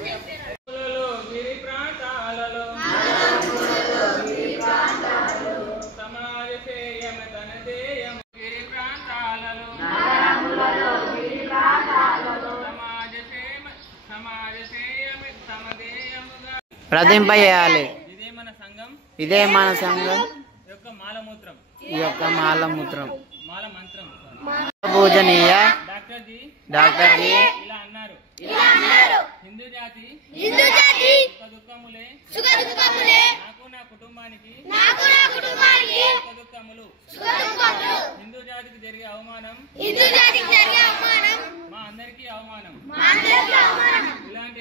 గిరి ప్రాంతాలలో సమాజ సేయమ తన దేయం గిరి ప్రాంతాలలో సమాజ సేయమ సమదేయముగా ప్రతింపజేయాలి. ఇదే మన సంఘం యొక్క మాలమూత్రం మాల మంత్రం పూజనీయ డాక్టర్ జీ ఇలా అన్నారు. హిందూ జాతి సుఖ దుఃఖములే నాకు నా కుటుంబానికి సుఖ దుఃఖములు. హిందూ జాతికి జరిగే అవమానం మా అందరికీ అవమానం. ఇలాంటి